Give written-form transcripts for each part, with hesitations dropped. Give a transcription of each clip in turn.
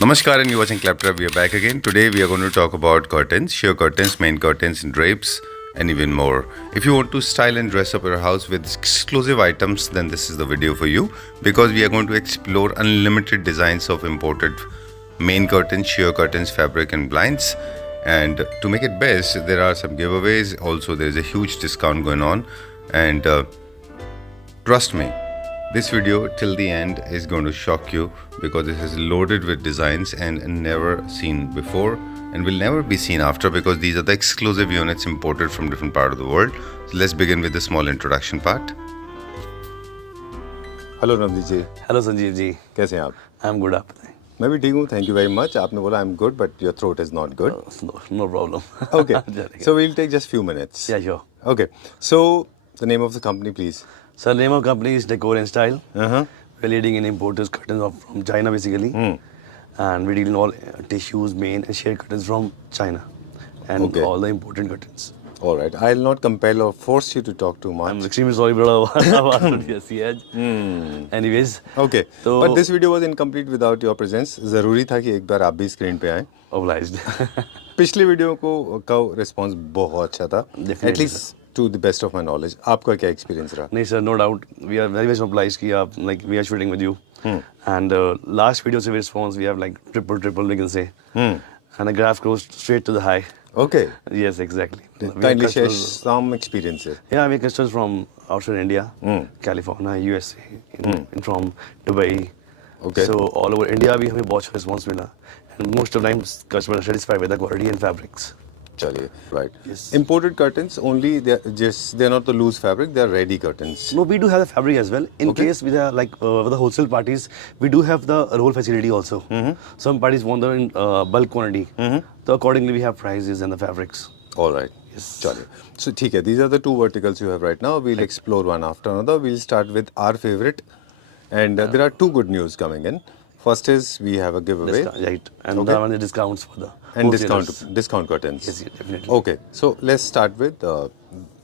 Namaskar and you're watching Claptrap. We are back again. Today we are going to talk about curtains, sheer curtains, main curtains, and drapes, and even more. If you want to style and dress up your house with exclusive items, then this is the video for you because we are going to explore unlimited designs of imported main curtains, sheer curtains, fabric, and blinds. And to make it best, there are some giveaways. Also, there is a huge discount going on, and trust me, this video till the end is going to shock you because it is loaded with designs and never seen before and will never be seen after because these are the exclusive units imported from different part of the world. So let's begin with the small introduction part. Hello Navdeep ji. Hello Sanjeev ji. कैसे हैं आप? I am good. आप बताएं. मैं भी ठीक हूँ. Thank you very much. आपने बोला I am good but your throat is not good. No problem. Okay, so we will take just few minutes. Yeah sure. Okay, so the name of the company please. Sir, name of company is Decor and Style. We're leading in imported curtains from China basically. And we deal in all tissues, main and sheer curtains from China. And all the imported curtains. Alright, I'll not compel or force you to talk too much. I'm extremely sorry, brother. Yes. Anyways. Okay, but this video was incomplete without your presence. ज़रूरी था कि एक बार आप भी screen पे आएं. Obliged. पिछली video का रिस्पांस बहुत अच्छा था. At least to the best of my knowledge. आपका क्या एक्सपीरियंस रहा? नहीं sir, no doubt. We are very much obliged कि आप like we are shooting with you. And last video से response we have like triple we can say. And the graph goes straight to the high. Okay. Yes, exactly. Kindly share some experiences. Yeah, we have customers from outside India, California, USA, and from Dubai. Okay. So all over India, we have बहुत response मिला, and most of the times customers are satisfied with the quality and fabrics. चलिए, right. Yes. Imported curtains only they're not the loose fabric, they're ready curtains. No, we do have the fabric as well. In case with the with the wholesale parties, we do have the roll facility also. Some parties want the in bulk quantity. So accordingly, we have prices and the fabrics. All right. Yes. चलिए. So ठीक है. These are the two verticals you have right now. We'll explore one after another. We'll start with our favorite, and there are two good news coming in. First is we have a giveaway. Right. And the one is discounts for the and wholesalers. discount curtains. Yes, definitely. Okay, so let's start with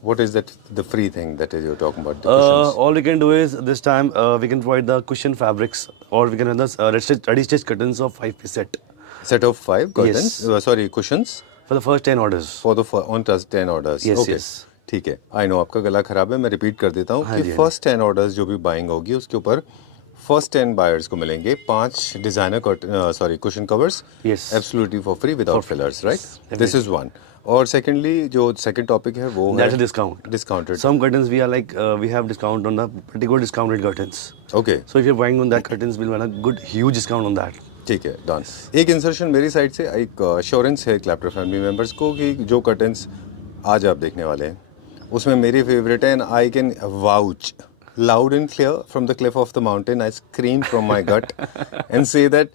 what is that the free thing that is you're talking about? The cushions. All we can do is this time we can provide the cushion fabrics, or we can have the ready stitch curtains of 5-piece set. Set of 5 curtains. Yes. Sorry, cushions. For the first 10 orders. For the on 10 orders. Yes, okay. yes. ठीक है. I know आपका गला खराब है. मैं repeat कर देता हूँ कि first 10 orders जो भी buying होगी उसके ऊपर फर्स्ट 10 बायर्स को मिलेंगे 5 designer cushion covers. Yes. Absolutely for free without fillers. Right, this is one. और सेकेंडली जो सेकेंड टॉपिक है वो That's a discount. Discounted. Some curtains we are like we have discount on the particular discounted curtains. Okay. So if you're buying on that curtains, we'll have a good huge discount on that. ठीक है, done. एक insertion मेरी side से, एक assurance है क्लैप्टर family members को कि जो कर्टन्स आज आप देखने वाले हैं उसमें मेरी फेवरेट है. And I can vouch loud and clear from the cliff of the mountain. I scream from my gut and say that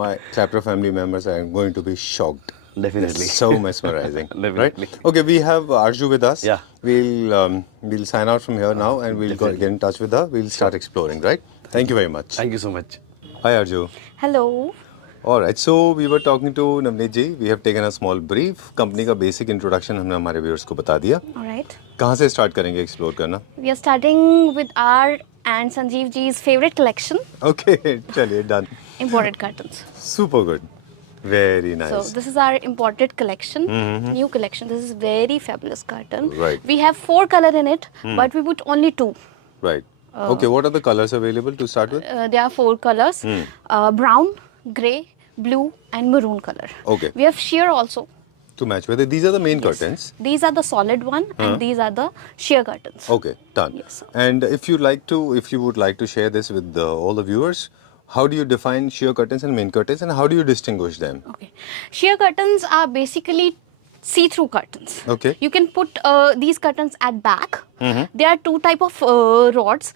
my Claptrap family members are going to be shocked. Definitely. It's so mesmerizing. Definitely. Right? Okay, we have Arju with us. Yeah. We'll sign out from here now and we'll get in touch with her. We'll start exploring, right? Thank you very much. Thank you so much. Hi Arju. Hello. All right, so we were talking to Navneet ji. We have taken a small brief. Company का basic introduction हमने हमारे viewers को बता दिया. All right. कहाँ से start करेंगे explore करना? We are starting with our and Sanjeev ji's favorite collection. Okay, चलिए, done. Imported curtains. Super good. Very nice. So this is our imported collection, new collection. This is very fabulous curtain. Right. We have 4 color in it, but we put only 2. Right. Okay, what are the colors available to start with? There are 4 colors: brown, grey, blue, and maroon color. Okay. We have sheer also. To match with it. These are the main curtains. These are the solid one, and these are the sheer curtains. Okay, done. Yes, sir. And if you would like to share this with all the viewers, how do you define sheer curtains and main curtains, and how do you distinguish them? Okay. Sheer curtains are basically see-through curtains. Okay. You can put these curtains at back. There are 2 type of rods.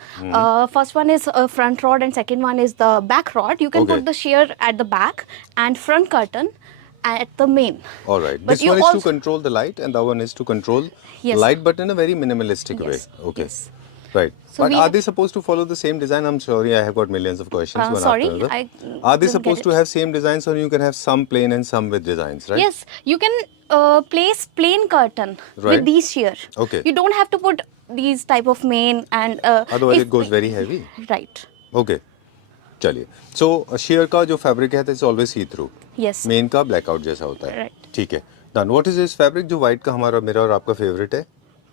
First one is front rod and second one is the back rod. You can put the sheer at the back and front curtain at the main. All right. But This one is to control the light and the one is to control light, but in a very minimalistic way. Okay. Yes. Right. So but we are they supposed to follow the same design? I'm sorry, I have got millions of questions. One sorry, after another. I Are they didn't supposed get to have same designs, or you can have some plain and some with designs, right? Yes, you can place plain curtain Right. with these sheer. Okay. You don't have to put these type of main and Otherwise it goes very heavy. Right. Okay. चलिए, सो share का जो fabric है it's always see through, Yes. Main का blackout जैसा होता है, Right. ठीक है। Done. What is this fabric जो व्हाइट का हमारा मेरा और आपका फेवरेट है?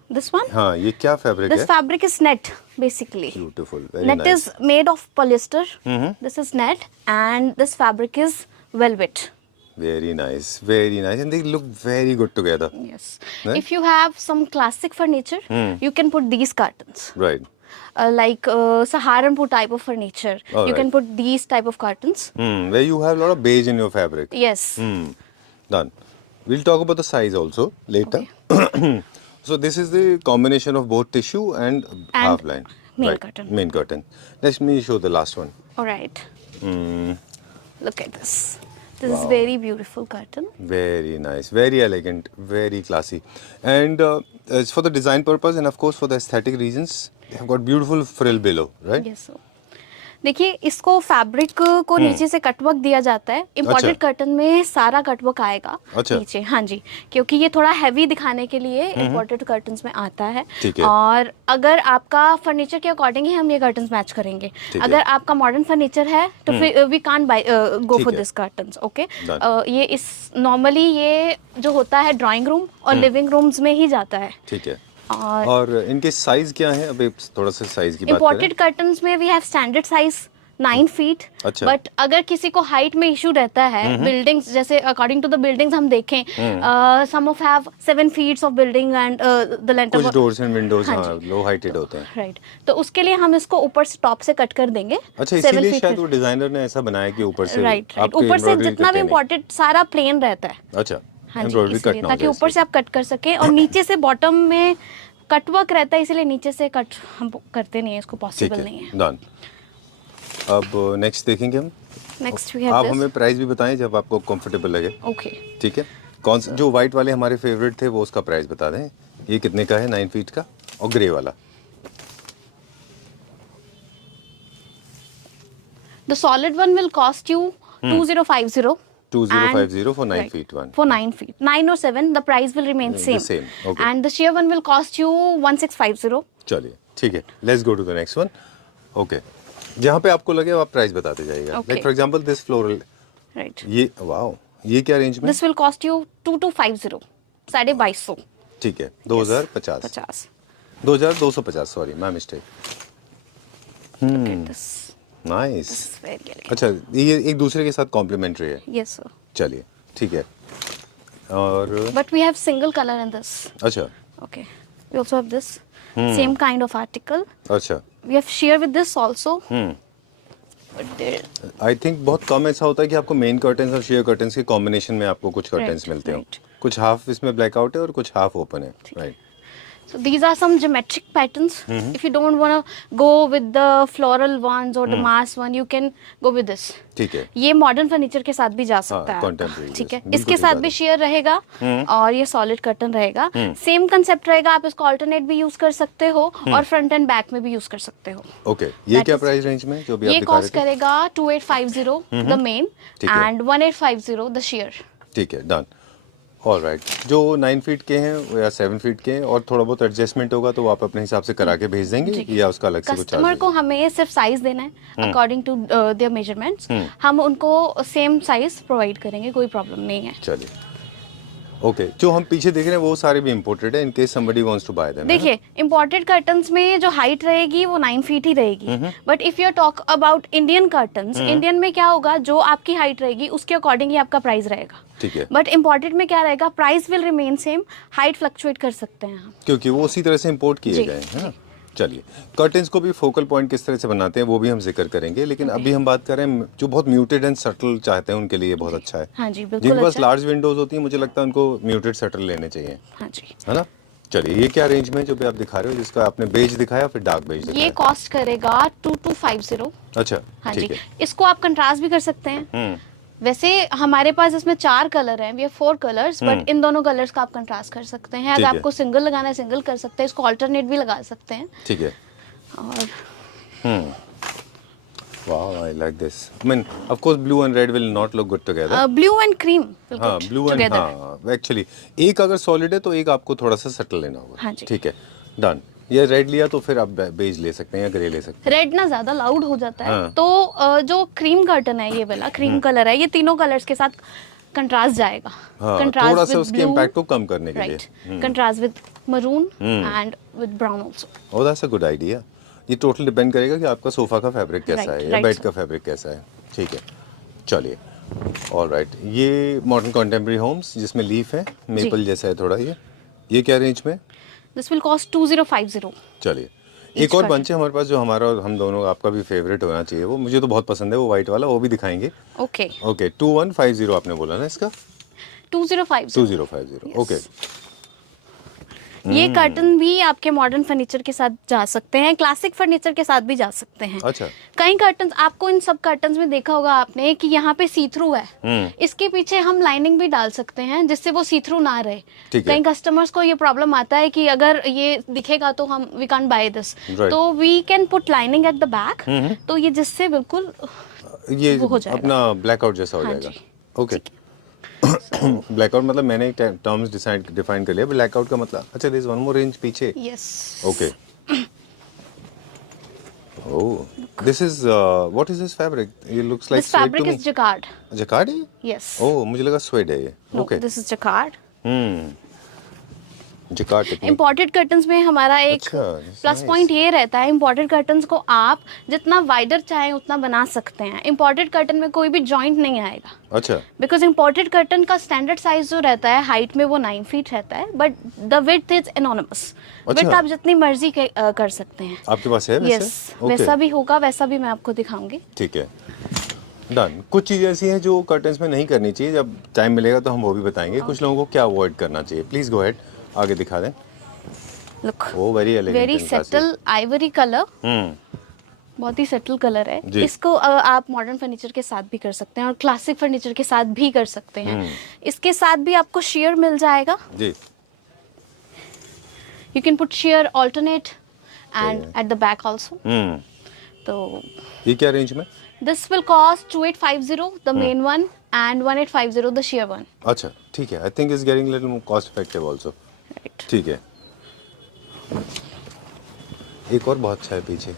This one? हाँ, ये क्या फैब्रिक This है? fabric is net, basically. Beautiful, very Net nice. is made of polyester. This is net, and this fabric is velvet. Very nice, and they look very good together. Yes. Right? If you have some classic furniture, you can put these curtains. Right. Like Saharanpur type of furniture. All You right. can put these type of curtains. Where you have a lot of beige in your fabric. Yes. Done. We'll talk about the size also later. So this is the combination of both tissue and half line. main curtain. Main curtain. Let me show the last one. All right. Look at this. This is Wow. very beautiful curtain. Very nice, very elegant, very classy. And it's for the design purpose and of course for the aesthetic reasons. They have got beautiful frill below, right? Yes, sir. देखिए, इसको fabric को नीचे से cutwork दिया जाता है। Imported curtain में सारा कटवर्क आएगा नीचे, हाँ जी, क्योंकि ये थोड़ा हैवी दिखाने के लिए इम्पोर्टेड कर्टन्स में आता है। और अगर आपका फर्नीचर के अकॉर्डिंग ही हम ये कर्टन्स मैच करेंगे। अगर आपका मॉडर्न फर्नीचर है तो फिर we can't buy go for this curtains, okay. ये इस नॉर्मली ये जो होता है ड्राइंग रूम और लिविंग रूम्स में ही जाता है। ठीक है। और इनके साइज क्या है? अभी थोड़ा सा साइज की बात करें। इंपोर्टेड कर्टन्स में we have standard size 9 feet. अच्छा। बट अगर किसी को हाइट में इशू रहता है, बिल्डिंग्स जैसे अकॉर्डिंग टू द बिल्डिंग्स हम देखें, some of have 7 feets of building and the length of कुछ doors and windows low heighted होते हैं, राइट। तो उसके लिए हम इसको ऊपर से टॉप से कट कर देंगे। अच्छा, इसीलिए शायद वो डिजाइनर ने ऐसा बनाया कि ऊपर से राइट, ऊपर से जितना भी इम्पोर्टेड सारा प्लेन रहता है। अच्छा, हाँ जी, एम्ब्रॉयडरी कट इसलिए ना हो ताकि जाए ऊपर से आप कट कर सके और नीचे से बॉटम में कटवर्क रहता है, इसलिए नीचे से कट हम करते नहीं है, इसको पॉसिबल नहीं है। डन। अब नेक्स्ट देखेंगे हम। नेक्स्ट वी हैव आप दिस। हमें प्राइस भी बताएं जब आपको कंफर्टेबल लगे। ओके, ठीक है। कौन सा जो व्हाइट वाले हमारे फेवरेट थे वो उसका प्राइस बता दें। ये कितने का है? 9 फीट का। और ग्रे वाला the solid one will cost you 2050 2050 for 9 right, feet one. for 9 feet, 9 or 7 the price will remain The same, same, okay. and the sheer one will cost you 1650. चलिए, ठीक है। Let's go to the next one. Okay, जहाँ पे आपको लगे आप price बताते जाइएगा। Okay. Like for example this floral, Right, ये वाओ, ये क्या रेंज में? this will cost you 2250, 2250 ठीक है, 2050 50. 2250, sorry my mistake. Look at this, nice. this is very elegant. अच्छा, ये एक दूसरे के साथ कॉम्प्लीमेंट्री है। Yes sir, चलिए, ठीक है। और but we have single color in this. अच्छा, Okay, we also have this same kind of article. अच्छा, We have sheer with this also. But there, I think बहुत कम ऐसा होता है कि आपको मेन कर्टन्स और शेयर कर्टन्स के कॉम्बिनेशन में आपको कुछ कर्टन्स Right, मिलते हो। right. कुछ हाफ इसमें ब्लैकआउट है और कुछ हाफ ओपन है, right. so these are some geometric patterns. If you don't want to go with the floral ones or the mass one, you can go with this. ठीक है। ये modern furniture के साथ भी जा सकता है contemporary, आपका, ठीक है। yes, बिल्कुल इसके ठीक साथ बात भी है। शेयर रहेगा और ये सॉलिड कर्टन रहेगा। सेम कंसेप्ट रहेगा, आप इसको अल्टरनेट भी यूज कर सकते हो और फ्रंट एंड बैक में भी यूज कर सकते हो। ओके, ये That क्या is- प्राइस रेंज में जो भी आप ये दिखा रहे कॉस्ट थे? करेगा 2850 द मेन ठीक है। And 1850 the share. ठीक है, डन। ऑलराइट, जो 9 फीट के हैं या 7 फीट के हैं और थोड़ा बहुत एडजस्टमेंट होगा तो वो आप अपने हिसाब से करा के भेज देंगे या उसका अलग से कुछ कस्टमर चार्ज को हमें सिर्फ साइज देना है अकॉर्डिंग टू देयर मेजरमेंट्स। हम उनको सेम साइज प्रोवाइड करेंगे, कोई प्रॉब्लम नहीं है। चलिए, ओके। जो हम पीछे देख रहे हैं वो सारे भी इंपोर्टेड है in case somebody wants to buy them. देखिए, इम्पोर्टेड कर्टन्स में जो हाइट रहेगी वो 9 फीट ही रहेगी। But if you talk about Indian curtains, Indian में क्या होगा, जो आपकी हाइट रहेगी उसके अकॉर्डिंग ही आपका प्राइस रहेगा। ठीक है, बट इम्पोर्टेड में क्या रहेगा, price will remain same, height fluctuate कर सकते हैं हम। क्योंकि वो उसी तरह से इंपोर्ट किए जी, गए हैं ना। चलिए, कर्टन्स को भी फोकल पॉइंट किस तरह से बनाते हैं वो भी हम जिक्र करेंगे, लेकिन अभी हम बात कर रहे हैं जो बहुत म्यूटेड एंड सटल चाहते हैं उनके लिए बहुत अच्छा है। हाँ जी, बिल्कुल जिनके पास अच्छा। लार्ज विंडोज होती हैं मुझे लगता है उनको म्यूटेड सटल लेने चाहिए, हाँ जी, है ना। चलिए, ये क्या रेंज में जो भी आप दिखा रहे हो, जिसका आपने बेज दिखाया फिर डार्क बेज ये दिखाया? कॉस्ट करेगा 2250। अच्छा, हाँ जी, ठीक है। इसको आप कंट्रास्ट भी कर सकते हैं। वैसे हमारे पास इसमें 4 कलर हैं, वी हैव 4 कलर्स, बट इन दोनों कलर्स का आप कंट्रास्ट कर सकते हैं। ठीक अगर है। आपको सिंगल लगाना है सिंगल कर सकते हैं, इसको अल्टरनेट भी लगा सकते हैं। ठीक है। और Wow, I like this. I mean, of course, blue and red will not look good together. Blue and cream हाँ, ब्लू एंड हाँ, एक्चुअली एक अगर सॉलिड है तो एक आपको थोड़ा सा सटल लेना होगा। हाँ जी। ठीक है, डन। ये रेड लिया तो फिर आप बेज ले सकते हैं या ग्रे ले सकते हैं। रेड ना ज्यादा लाउड हो जाता है। हाँ। तो जो क्रीम कर्टन है ये वाला क्रीम कलर है, ये तीनों कलर्स के साथ कंट्रास्ट जाएगा। हाँ, कंट्रास्ट थोड़ा सा उसके इम्पैक्ट को कम करने के लिए। Right, contrast with maroon and with brown also. Oh that's a good idea. ये टोटल डिपेंड करेगा कि आपका सोफा का फैब्रिक कैसा Right, है या right, बेड sir. का फैब्रिक कैसा है। ठीक है, चलिए। ऑलराइट, ये मॉडर्न कंटेम्प्रेरी होम्स जिसमें लीफ है, मेपल जैसा है थोड़ा। ये क्या रेंज में? This will cost 2050। चलिए, एक और बंच है हमारे पास जो हमारा और हम दोनों आपका भी फेवरेट होना चाहिए। वो मुझे तो बहुत पसंद है, वो वाइट वाला, वो भी दिखाएंगे। ओके, ओके, 2150 आपने बोला ना इसका? 2050। 2050, ओके। ये कर्टन भी आपके मॉडर्न फर्नीचर के साथ जा सकते हैं, क्लासिक फर्नीचर के साथ भी जा सकते हैं। अच्छा। कई कर्टन्स आपको इन सब कर्टन्स में देखा होगा आपने कि यहाँ पे सी थ्रू है, इसके पीछे हम लाइनिंग भी डाल सकते हैं जिससे वो सी थ्रू ना रहे। ठीक है। कई कस्टमर्स को ये प्रॉब्लम आता है कि अगर ये दिखेगा तो हम we can't buy this, Right. तो we can put lining at the back, तो ये जिससे बिल्कुल ये वो हो जाएगा। अपना ब्लैकआउट जैसा हो हाँ जाएगा। जी। ओके। ब्लैकआउट मतलब मैंने टर्म्स डिफाइन कर लिया। ब्लैकआउट का मतलब, अच्छा दिस वन मोर रेंज पीछे। Yes. Okay. Oh, this is what is this fabric? It looks like this suede fabric to me. Is jacquard. Jacquard है? यस। ओह, मुझे लगा स्वेड है ये। No, okay. This is jacquard. Jacquard technique. Imported curtains में हमारा एक अच्छा, that's plus nice. Point ये रहता है, इम्पोर्टेड कर्टन्स को आप जितना वाइडर चाहें उतना बना सकते हैं। इम्पोर्टेड कर्टन में कोई भी जॉइंट नहीं आएगा, अच्छा। बिकॉज इम्पोर्टेड कर्टन का स्टैंडर्ड साइज जो रहता है हाइट में वो 9 फीट रहता है, but the width is anonymous. अच्छा। विड्थ आप जितनी मर्जी कर सकते हैं। आपके पास है वैसे? यस, वैसा भी होगा, वैसा भी मैं आपको दिखाऊंगी। ठीक है, डन। कुछ चीज़ें ऐसी हैं जो कर्टन्स में नहीं करनी चाहिए, जब टाइम मिलेगा तो हम वो भी बताएंगे। कुछ लोगों को क्या अवॉइड करना चाहिए। प्लीज गो अहेड, आगे दिखा दें। Look, oh very elegant, very subtle ivory colour, बहुत ही सेटल कलर है। जी। इसको आप मॉडर्न फर्नीचर के साथ भी कर सकते हैं और क्लासिक फर्नीचर के साथ भी कर सकते हैं। इसके साथ भी आपको शेयर मिल जाएगा। जी। You can put sheer alternate and at the back also. तो ये क्या रेंज में? This will cost 2850 the main one and 1850 the sheer one. अच्छा, ठीक है। I think is getting little cost effective also. Right. ठीक है। एक और बहुत अच्छा है पीछे।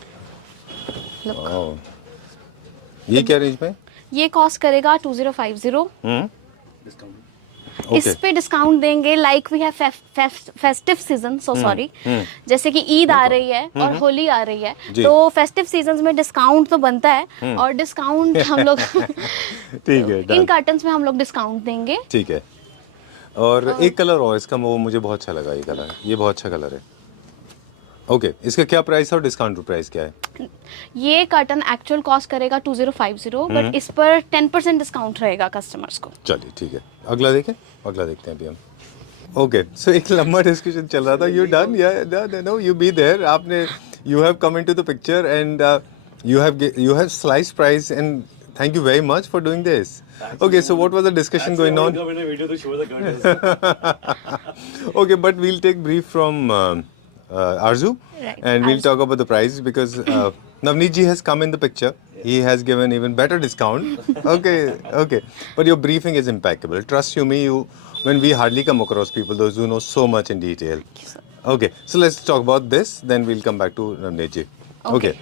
ओह, ये क्या रेंज में? ये कॉस्ट करेगा 2050। ओके। इस पे डिस्काउंट देंगे, like we have festive season, so sorry, जैसे कि ईद आ रही है और होली आ रही है, जी। तो फेस्टिव सीजन्स में डिस्काउंट तो बनता है और डिस्काउंट हम लोग ठीक है, इन डन। कर्टन्स में हम लोग डिस्काउंट देंगे। ठीक है। और एक कलर और इसका, वो मुझे बहुत अच्छा लगा। ये कलर, ये बहुत अच्छा कलर है। ओके, इसका क्या प्राइस है और डिस्काउंट प्राइस क्या है? ये कर्टन एक्चुअल कॉस्ट करेगा 2050, बट इस पर 10% डिस्काउंट रहेगा कस्टमर्स को। चलिए, ठीक है। अगला देखें, अगला देखते हैं अभी हम। ओके, सो एक लंबा डिस्कशन चल रहा था। You done? या नो, यू बी देयर। आपने, you have come into the picture and you have sliced price, and thank you very much for doing this. Okay, so what was the discussion going on? Come in a video to show the curtains. Okay, but we'll take brief from Arzu, Right, and we'll Arzu. talk about the price because Navneet ji has come in the picture. He has given even better discount. Okay, but your briefing is impeccable. Trust you me, when we hardly come across people, those who know so much in detail. Okay, so let's talk about this. Then we'll come back to Navneet ji. Okay.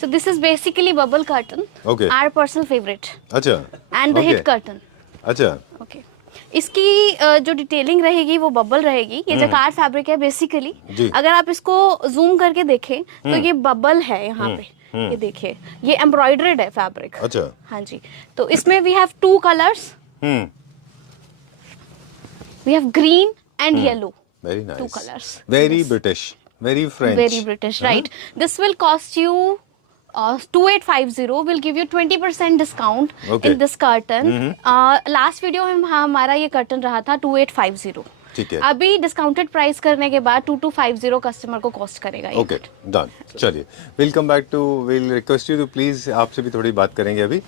So this is basically bubble curtain. Okay. Our personal favorite अच्छा. and the Okay. hit curtain. अच्छा. Okay, इसकी जो detailing रहेगी वो bubble रहेगी। ये jacquard fabric है basically. जी। अगर आप इसको जूम करके देखें तो ये बबल है यहाँ पे। ये देखिए, ये एम्ब्रॉयडर्ड है फैब्रिक। अच्छा. हाँ जी। तो इसमें we have 2 colours, we have green and yellow. Very nice. 2 colors. Very Yes. British. Very French. Very British, right? This will cost you 2850, will give you 20% discount Okay. in this curtain. Last video में हमारा ये curtain रहा था 2850। ठीक है. अभी discounted price करने के बाद 2250 कस्टमर को कॉस्ट करेगा ये। Okay, done. चलिए, will come back to, will request you to please, आपसे भी थोड़ी बात करेंगे अभी।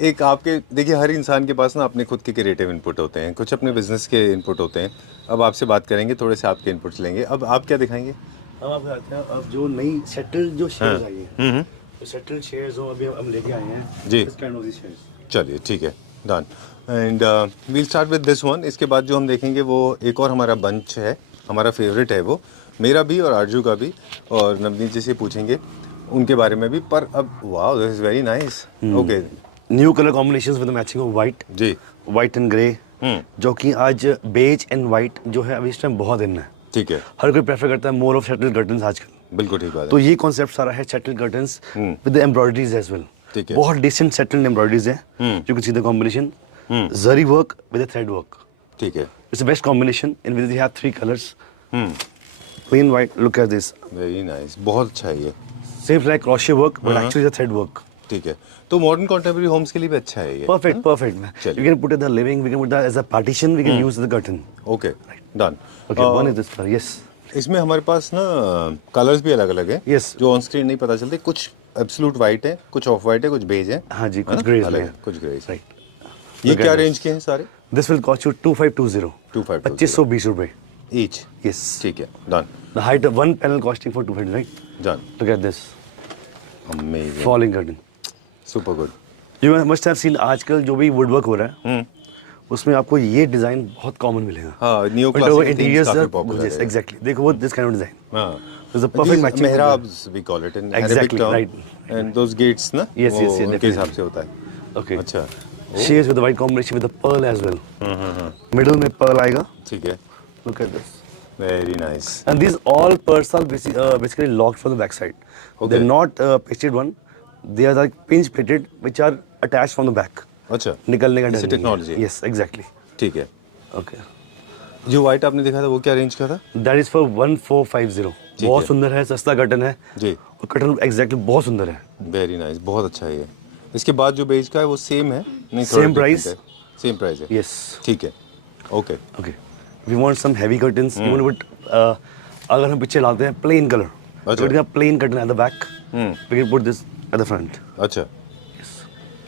एक आपके, देखिए हर इंसान के पास ना अपने खुद के क्रिएटिव इनपुट होते हैं, कुछ अपने बिजनेस के इनपुट होते हैं। अब आपसे बात करेंगे, थोड़े से आपके इनपुट्स लेंगे। अब आप क्या दिखाएंगे? हम आपको आते हैं अब जो नई सेटल जो शेयर्स आई हैं, तो सेटल शेयर्स जो अभी हम लेके आए हैं, जी। इस काइंड ऑफ दिस शेयर्स। चलिए, ठीक है, done. And we'll start with this one. इसके बाद जो हम देखेंगे वो एक और हमारा बंच है, हमारा फेवरेट है वो, मेरा भी और आरजू का भी, और नवनीत जी से पूछेंगे उनके बारे में भी। पर अब wow, this is very nice. Okay, new colour combinations with matching off white, जी वाइट एंड ग्रे, जो कि आज बेज एंड वाइट जो है अभी इस टाइम बहुत इन है। ठीक है, हर कोई प्रेफर करता है मोर ऑफ शटल कर्टन्स आजकल। बिल्कुल ठीक बात तो है। ये कॉन्सेप्ट सारा है shuttle curtains with embroideries as well. ठीक है। बहुत डिसेंट शटल एम्ब्रॉयडरीज है। You can see the combination, zari work with thread work. ठीक है, it's the best combination in which you have 3 colours, plain white. Look at this. Very nice, बहुत अच्छा है ये। Seems like crochet work, but actually it's a thread work. ठीक है, तो modern contemporary Holmes के लिए भी अच्छा है ये। Perfect, perfect. चलिए। You can put it in the living. We can put that as a partition. We can use the curtain. Okay, done. Okay, one is this color. Yes. इसमें हमारे पास ना कलर्स भी अलग अलग है। Yes. जो on screen नहीं पता चलते, कुछ एब्सोल्यूट वाइट है, कुछ ऑफ वाइट है, कुछ बेज है। हाँ जी, है कुछ ना? ग्रेज अलग में है, कुछ ग्रेज। Right. ये Look at क्या this. रेंज के हैं सारे? This will cost you 2520. 2520. 2520 रुपए. ईच। Yes. ठीक है, done The height of one panel costing for 200, right? Done. Look at this. Amazing, Falling curtain. Super good. You must have seen आजकल जो भी वुडवर्क हो रहा है, उसमें आपको ये डिजाइन बहुत कॉमन मिलेगा। हाँ, न्यू But क्लासिक interiors काफी are पॉपुलर yes, है। exactly. देखो वो this kind of design. हाँ, There's a perfect matching. मेहराब्स we call it in Arabic Exactly, term. right. And those gates ना, Yes, वो yes, yes, उनके definitely. हिसाब से होता है। Okay. अच्छा, Shades with the white combination with the pearl as well. Middle में pearl आएगा. ठीक है, Look at this. Very nice. And these all pearls are basically locked from the back side. Okay. They're not pasted one. They are like pinch plated, which are attached from the back. अच्छा, निकलने का डर इससे नहीं है. technology है। Yes, exactly. ठीक है। Okay. जो व्हाइट आपने देखा था वो क्या रेंज का था? That is for 1450. ठीक बहुत है। सुंदर है, सस्ता कर्टन है. जी, और कर्टन exactly बहुत सुंदर है. वेरी नाइस, बहुत अच्छा है ये। इसके बाद जो बेज का है वो सेम है? नहीं, Same price. सेम प्राइस है। Yes. ठीक है, okay. Okay. If you want some heavy curtains, you want to put अगर हम पीछे लाते हैं plain color. अच्छा। So plain curtain at the back. We can put this at the front. अच्छा,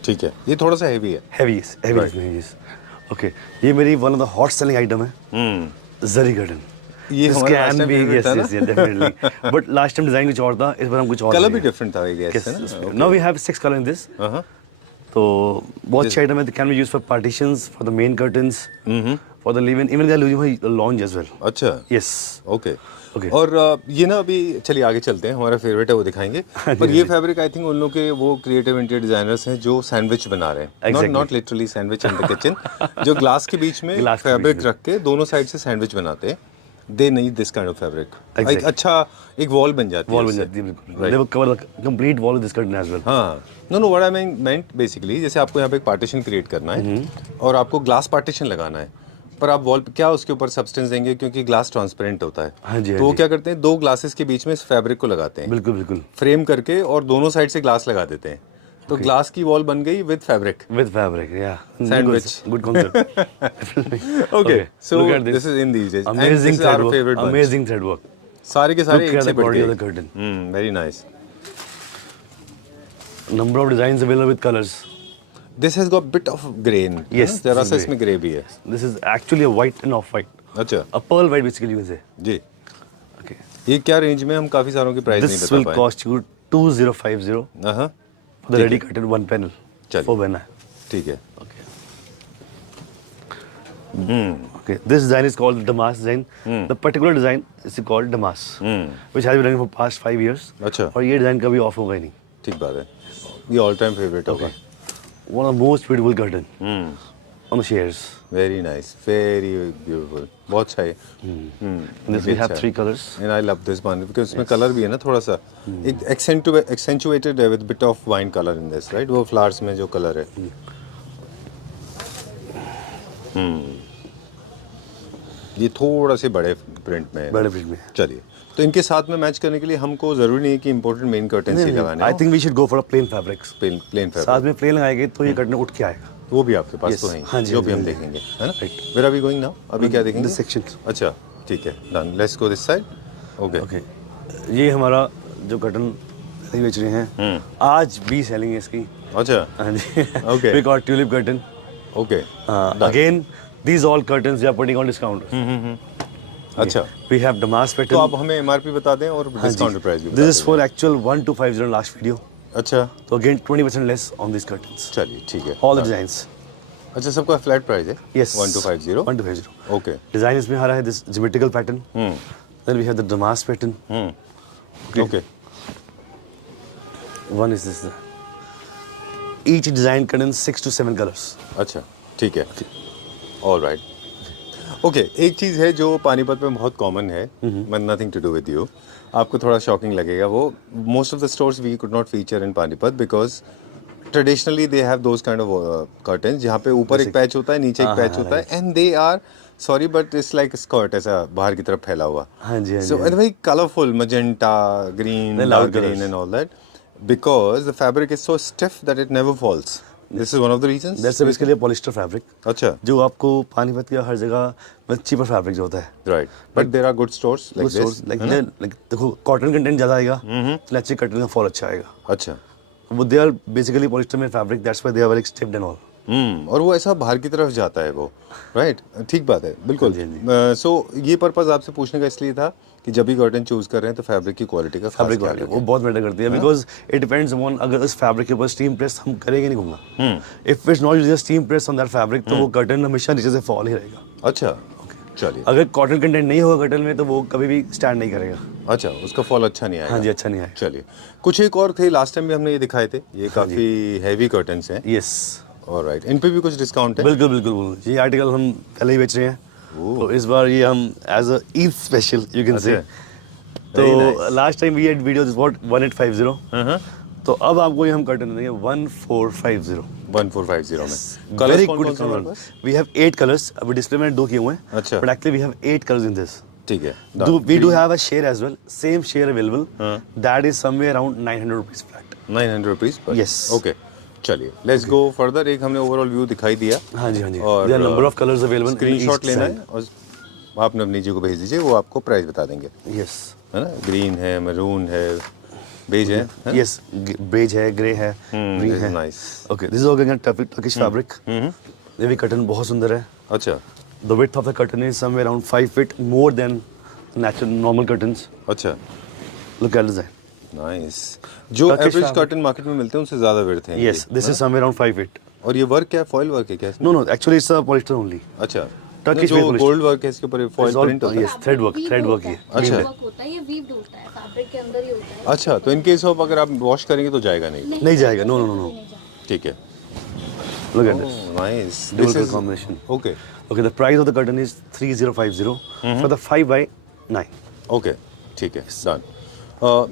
ठीक है, ये थोड़ा सा हैवी है। Heavy, heavy Right. इसमें, yes. Okay. ये मेरी one of the hot selling item है. Zari curtain. ये This हमारा last can time be favorite yes, था ना? yes, yeah, definitely. But last time design कुछ और था, इस बार हम कुछ और कलर भी लेंगे. डिफरेंट था, I guess, Yes, है ना? yes. Okay. Now we have 6 color in this. Uh-huh. तो बहुत अच्छी item है. Can be used for partitions, for the main curtains, for the live-in. Even they are using for lounge as well. अच्छा, Yes. Okay. Okay. और ये ना अभी चलिए आगे चलते हैं, हमारा फेवरेट है वो दिखाएंगे। पर ये फैब्रिक आई थिंक उन लोग के वो क्रिएटिव इंटीरियर डिजाइनर्स हैं जो सैंडविच बना रहे हैं। Exactly. Not literally sandwich in the kitchen, जो ग्लास के बीच में Glass के फैब्रिक बीच में। रख के दोनों साइड से सैंडविच बनाते हैं। They need this kind of fabric. Exactly. अच्छा, एक वॉल बन जाती है Wall बन उससे। जाती है बिल्कुल. Right. They will cover the complete wall with this curtain as well. हाँ, know what I meant basically, जैसे आपको यहाँ पे एक पार्टीशन क्रिएट करना है और आपको ग्लास पार्टीशन लगाना है, पर आप वॉल पे क्या उसके ऊपर सब्सटेंस देंगे, क्योंकि ग्लास ट्रांसपेरेंट होता है। हाँ जी, हाँ तो वो जी. क्या करते हैं, 2 ग्लासेस के बीच में इस फैब्रिक को लगाते हैं, बिल्कुल बिल्कुल. फ्रेम करके, और दोनों साइड से ग्लास लगा देते हैं। तो ग्लास की वॉल बन गई with fabric. With fabric, yeah. Sandwich. Good concept. Okay, so Look at this. This is in these days, Amazing thread work. Favourite Amazing thread work. सारे के सारे Look एक at से the बढ़ quality of के। the curtain. Very nice. Number of designs available with colors. This has got bit of grain. Yes, जरा this सा is इसमें ग्रे भी है। This is actually a white and off-white. अच्छा, A pearl white basically you can say. Ji. Okay. ये क्या range में, हम काफी सारों की प्राइस नहीं This बता will पाए। cost you 2050 हाँ, for the ठीक ready है। curtain one panel. चलिए। 4 banner. ठीक है। Okay. Okay. This design is called the Damas design. The particular design is called Damas, which has been running for past 5 years. अच्छा, और ये design कभी ऑफ होगा ही नहीं. ठीक बात है, ये ऑल टाइम फेवरेट होगा। One of the most beautiful curtain on the chairs. Very nice, very beautiful, बहुत अच्छा है। In this we have 3 colors. And I love this one because इसमें कलर भी है ना थोड़ा सा, एक एक्सेंचुएटेड है with bit of wine colour in this, right? वो फ्लावर्स में जो कलर है। ये थोड़ा से बड़े प्रिंट में है। बड़े print में। चलिए, तो इनके साथ में मैच करने के लिए हमको जरूरी नहीं है कि इंपॉर्टेंट मेन कर्टन ही लगाने I think we should go for a plain fabrics. Plain साथ फैब्रिक, में प्लेन लगाएंगे तो ये कर्टन उठ के आएगा. वो भी आपके पास Yes. तो है ही, हाँ जी, जो हाँ भी जी, हम हाँ जी. देखेंगे, है ना? Right. Where are we going now? अभी क्या देखेंगे? This section. अच्छा, ठीक है, done, let's go this side. Okay, Okay. ये हमारा जो कर्टन नहीं बेच रहे हैं, आज भी सेलिंग है इसकी. अच्छा, हाँ जी. Okay. We got tulip curtain. Okay, Again, these all curtains we are putting on discount. अच्छा, We have Damas pattern. तो आप हमें एमआरपी बता दें और हाँ जी. डिस्काउंट प्राइस भी This is बता for दें। actual 1250 last video. अच्छा, So again 20% less on these curtains. चलिए, ठीक है। All the designs. अच्छा, सबका फ्लैट प्राइस है? Yes. 1250। 1250. ओके, डिजाइन इसमें आ रहा है this geometrical pattern Then we have the damask pattern. Okay. One is this. Each design contains 6 to 7 colors. अच्छा, ठीक है. All right. Okay, एक चीज़ है जो पानीपत में बहुत कॉमन है, but nothing to do with you. आपको थोड़ा शॉकिंग लगेगा वो. Most of the stores we could not feature in Panipat because traditionally they have those kind of curtains जहाँ पे ऊपर एक पैच होता है, नीचे एक पैच होता है, and they are sorry but it's like a skirt ऐसा बाहर की तरफ फैला हुआ. हाँ जी, हाँ जी. So and very colorful, magenta, green, They're dark loud green colours. and all that because the fabric is so stiff that it never falls. This is one of the reasons. That's basically a polyester fabric. अच्छा. जो आपको पानीपत के हर जगह में cheaper fabric जो होता है. Right. But there are good stores like Good this. stores, like देखो cotton content ज़्यादा आएगा, तो अच्छी cotton का fall अच्छा आएगा. अच्छा. वो they are basically polyester made fabric. That's why they are very stiff and all. और वो ऐसा बाहर की तरफ जाता है वो. Right. ठीक बात है. बिल्कुल. हाँ जी. So ये पर्पस आपसे पूछने का इसलिए था कि जब भी कर्टन चूज कर रहे हैं तो फैब्रिक की क्वालिटी का फैब्रिक खास वाले ख्याल वो बहुत मैटर करती है बिकॉज इट डिपेंड्स ऑन अगर इस फैब्रिक के ऊपर स्टीम प्रेस हम करेंगे नहीं घूमना. If it's not using steam press on that fabric तो वो कर्टन हमेशा नीचे से फॉल ही रहेगा. अच्छा. चलिए. अगर कॉटन कंटेंट नहीं होगा कर्टन में तो वो कभी भी स्टैंड नहीं करेगा. अच्छा, उसका फॉल अच्छा नहीं आएगा. हाँ जी, अच्छा नहीं आएगा. चलिए. कुछ एक और थे लास्ट टाइम भी हमने ये दिखाए थे. ये काफी हैवी कर्टन्स हैं. यस. ऑलराइट. इन पे भी कुछ डिस्काउंट है? बिल्कुल बिल्कुल बिल्कुल. ये आर्टिकल हम पहले ही बेच रहे हैं तो इस बार ये हम as a Eid special you can say. तो last time we had videos what 1850. तो अब आपको ये हम कर्टन देंगे 1450. 1450 में. Very कौन good कौन से हमारे color. Pass? We have 8 colors. अभी डिस्प्ले में 2 किए हुए हैं. अच्छा. But actually we have 8 colors in this. ठीक है. We do have a share as well. Same share available. That is somewhere around 900 rupees flat. 900 rupees पर. Yes. ओके. चलिए. Let's go further. एक हमने ओवरऑल व्यू दिखाई दिया. हाँ जी हाँ जी. और There are number of colors available. in screenshot each लेना design. है और आप नवनीत जी को भेज दीजिए, वो आपको प्राइस बता देंगे. Yes. है ना. ग्रीन है, मैरून है, बेज है. Yes. Beige है, grey है, green this है. is nice. Okay. This is all again Turkish fabric. ये भी कर्टन बहुत सुंदर है. अच्छा. The width of the curtain is somewhere around 5 feet more than natural normal curtains. अच्छा. Look at the design. Nice. जो Turkish average fabric. Curtain market में मिलते हैं उनसे ज्यादा विड्थ है. Yes. This is somewhere around 5 feet. और ये वर्क क्या है? फॉइल वर्क है क्या इसमें? No no. Actually it's a polyester only. अच्छा. Turkish जो made polyester. गोल्ड वर्क है इसके ऊपर फॉइल It's all प्रिंट होता है. yes thread work ही है. अच्छा. वर्क होता है, ये वीव्ड होता है, फैब्रिक के अंदर ही होता है. अच्छा, तो इन केस ऑफ अगर आप वॉश करेंगे तो जाएगा नहीं. नहीं जाएगा. No no no no. ठीक है. Look at this. Nice. Dual color combination. Okay. Okay, the price of the curtain is 3050 for the 5x9. Okay. ठीक है. डन.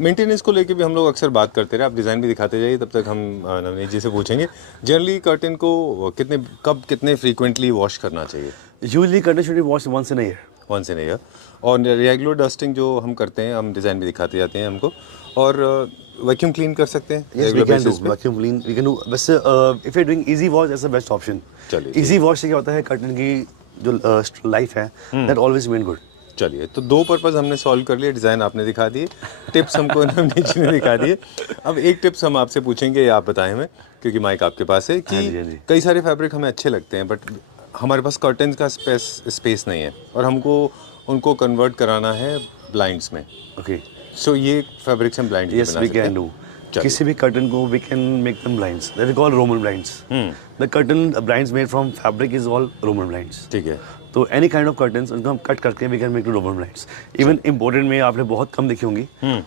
मेंटेनेंस को लेके भी हम लोग अक्सर बात करते रहे. आप डिज़ाइन भी दिखाते जाइए, तब तक हम नवनीत जी से पूछेंगे. जनरली कर्टन को कितने फ्रीक्वेंटली वॉश करना चाहिए? Usually curtain should be washed once in a year. once in a year. और रेगुलर डस्टिंग जो हम करते हैं, हम डिज़ाइन भी दिखाते जाते हैं हमको. और वैक्यूम क्लीन कर सकते हैं Yes, we regular can do basis पे? vacuum clean. We can do. वैसे if you're doing easy wash, that's the best option. चलिए. Easy wash से क्या होता है कर्टन की जो लाइफ है that always remain good. चलिए, तो 2 पर्पस हमने सॉल्व कर लिए. डिज़ाइन आपने दिखा दिए, टिप्स हमको नवनीत जी ने दिखा दिए. अब एक टिप्स हम आपसे पूछेंगे, आप बताएं हमें, क्योंकि माइक आपके पास है, कि हाँ जी, हाँ जी. कई सारे फैब्रिक हमें अच्छे लगते हैं बट हमारे पास कर्टन्स का स्पेस नहीं है और हमको उनको कन्वर्ट कराना है ब्लाइंड्स में. Okay. सो ये फैब्रिक्स हम blind Yes, we can do. किसी भी कर्टन को we can make them blinds. That we call Roman blinds. The curtain blinds made from fabric is all Roman blinds. ठीक है. तो any kind of curtains उनको हम cut करके we can make the Roman blinds. Even imported में आपने बहुत कम देखी होंगी.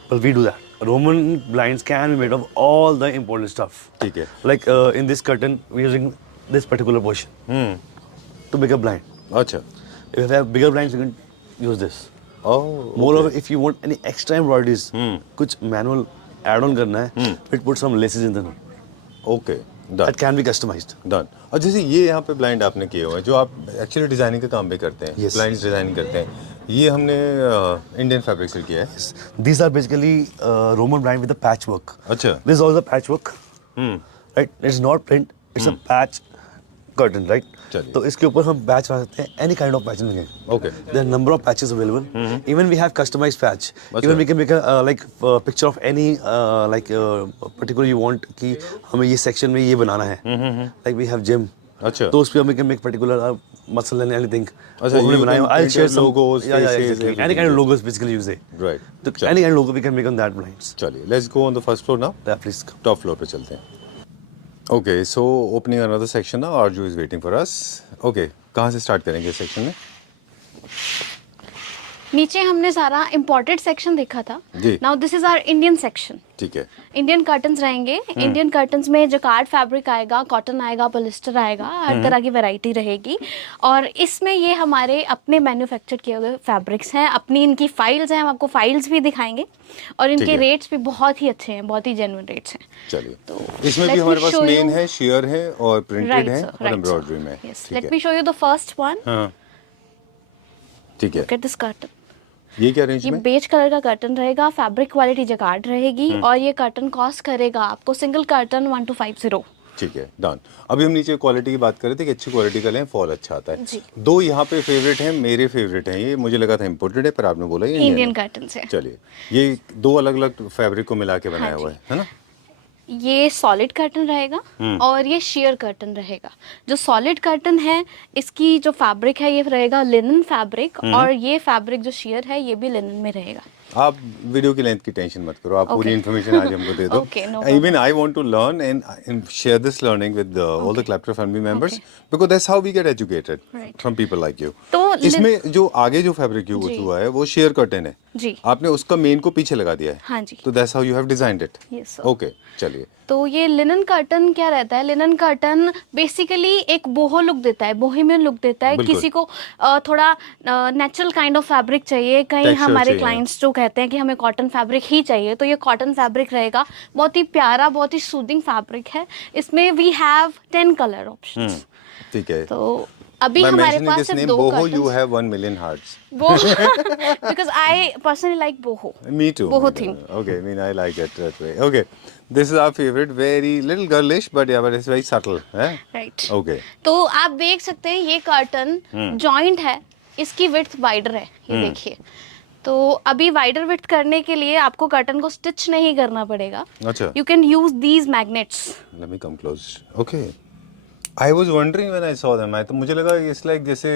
But we do that. Roman blinds can be made of all the imported stuff. ठीक है. Like in this curtain we're using this particular portion to make a blind. अच्छा. If you have bigger blinds you can use this. Moreover, if you want any extra embroideries, कुछ manual add-on करना है, it put some laces in them. Okay. Done. That can be customized. Done. और जैसे ये यहाँ पे blind आपने किए हुए हैं, जो आप एक्चुअली डिजाइनिंग का काम भी करते हैं, Yes. ब्लाइंड्स डिजाइनिंग करते हैं, ये हमने इंडियन फैब्रिक से किया है. These are basically Roman blind with the patchwork. अच्छा. This is also patchwork. Right? It's not print. It's a patch curtain, right? चलिए. तो इसके ऊपर हम patch लगा सकते हैं. Any kind of patch मिलेंगे. Okay. There are number of patches available. Even we have customized patch. अच्छा. Even we can make a picture of any particular you want कि हमें ये section में ये बनाना है. Like we have gym. अच्छा. तो उस पे हम can make particular muscle and anything. अच्छा, वो हमने you बनाया. can I'll print share your some logos, Yeah, faces, exactly. Any everything. kind of logos basically use it. Right. तो any kind of logo we can make on that blinds. चलिए, let's go on the first floor now. Yeah, please come. Top floor पे चलते हैं. Okay, so opening another section now. Aarzoo is waiting for us. Okay, कहाँ से start करेंगे section में? नीचे हमने सारा इम्पोर्टेड सेक्शन देखा था. जी. Now this is our Indian section. ठीक है. इंडियन कर्टन्स रहेंगे. इंडियन कर्टन्स में जकार्ड फैब्रिक आएगा, कॉटन आएगा, पॉलिस्टर आएगा, हर तरह की वैरायटी रहेगी. और इसमें ये हमारे अपने मैन्युफैक्चर किए हुए फैब्रिक्स हैं, अपनी इनकी फाइल्स हैं. हम आपको फाइल्स भी दिखाएंगे और ठीक इनके है. रेट्स भी बहुत ही अच्छे हैं, बहुत ही जेन्युइन रेट्स हैं. चलिए. तो इसमें let भी me हमारे पास show मेन you- है, शेयर है और प्रिंटेड Right, है sir, और right, एम्ब्रॉयडरी sir. में. Yes. ठीक Let है. me show you the first one. हाँ. ठीक है. Look at this curtain. ये क्या रेंज ये में? बेज कलर का कर्टन रहेगा, फैब्रिक क्वालिटी जकार्ड रहेगी और ये कर्टन कॉस्ट करेगा आपको सिंगल कर्टन 1250. ठीक है, डन. अभी हम नीचे क्वालिटी की बात कर रहे थे कि अच्छी क्वालिटी का लें, फॉल अच्छा आता है. जी. दो यहाँ पे फेवरेट हैं, मेरे फेवरेट हैं. ये मुझे लगा था इम्पोर्टेड है, पर आपने बोला ये इंडियन है. कर्टन से. चलिए, ये दो अलग अलग फैब्रिक को मिला के बनाया हाँ हुआ जी. है ना? ये सॉलिड कर्टन रहेगा और ये शेयर कर्टन रहेगा. जो सॉलिड कर्टन है इसकी जो फैब्रिक है ये रहेगा लिनन फैब्रिक और ये फैब्रिक जो शेयर है ये भी लिनन में रहेगा. आप वीडियो की लेंथ की टेंशन मत करो, आप पूरी Okay. इन्फॉर्मेशन आज हमको दे दो. Okay, no Even I want to learn and share this learning with all the Clapter family members because that's how we get educated Right. from people like you. तो इसमें जो आगे जो फैब्रिक यूज जी. हुआ है वो शेयर कर्टन है. जी. आपने उसका मेन को पीछे लगा दिया है. हाँ जी. तो that's how you have designed it. Yes, sir. Okay, चलिए. तो ये लिनन कर्टन क्या रहता है? लिनन कर्टन बेसिकली एक बोहो लुक देता है, बोहेमियन लुक देता है. बिल्कुल. किसी को थोड़ा नेचुरल काइंड ऑफ फैब्रिक चाहिए, कहीं Texture हमारे चाहिए. क्लाइंट्स जो कहते हैं कि हमें कॉटन फैब्रिक ही चाहिए, तो ये कॉटन फैब्रिक रहेगा. बहुत ही प्यारा, बहुत ही सूदिंग फैब्रिक है. इसमें वी हैव 10 कलर ऑप्शंस. ठीक है. तो अभी By हमारे mentioning पास this सिर्फ name, 2 Boho, you curtains. have 1 million hearts. Because I personally like boho. Me too. Boho me too. theme. Okay, I mean I like it that way. Okay, this is our favorite, very little girlish, but yeah, but it's very subtle. Right. Okay. तो आप देख सकते हैं ये curtain joint है, इसकी width wider है. ये देखिए. तो अभी वाइडर विड्थ करने के लिए आपको कर्टन को स्टिच नहीं करना पड़ेगा. अच्छा. You can use these magnets. Let me come close. Okay. I was wondering when I saw them. तो मुझे लगा it's like जैसे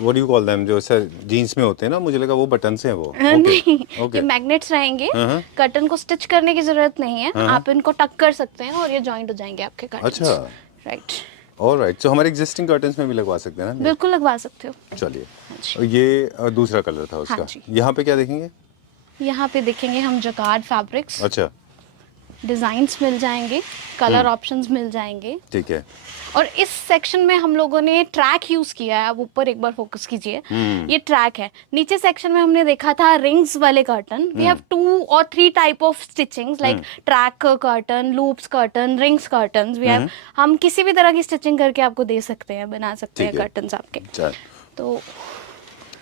what do you call them जो सर जीन्स में होते हैं ना, मुझे लगा वो बटन से हैं वो. नहीं, Okay. ये मैग्नेट्स रहेंगे. कर्टन को स्टिच करने की जरूरत नहीं है. आप इनको टक कर सकते हैं और ये जॉइंट हो जाएंगे आपके कर्टन. अच्छा. राइट. Alright. So हमारे existing curtains में भी लगवा सकते हैं ना? बिल्कुल लगवा सकते हो. चलिए. जी. ये दूसरा कलर था उसका. जी. यहाँ पे क्या देखेंगे? यहाँ पे देखेंगे हम जकार्ड फैब्रिक्स. अच्छा. डिजाइन्स मिल जाएंगे, कलर ऑप्शंस मिल जाएंगे. ठीक है. और इस सेक्शन में हम लोगों ने ट्रैक यूज किया है. आप ऊपर एक बार फोकस कीजिए. ये ट्रैक है. नीचे सेक्शन में हमने देखा था रिंग्स वाले curtain. We have 2 or 3 type of stitchings like track curtain, loops curtain, rings curtain. We have, हम किसी भी तरह की स्टिचिंग करके आपको दे सकते हैं, बना सकते हैं ठीक है. कर्टन्स आपके. चल. तो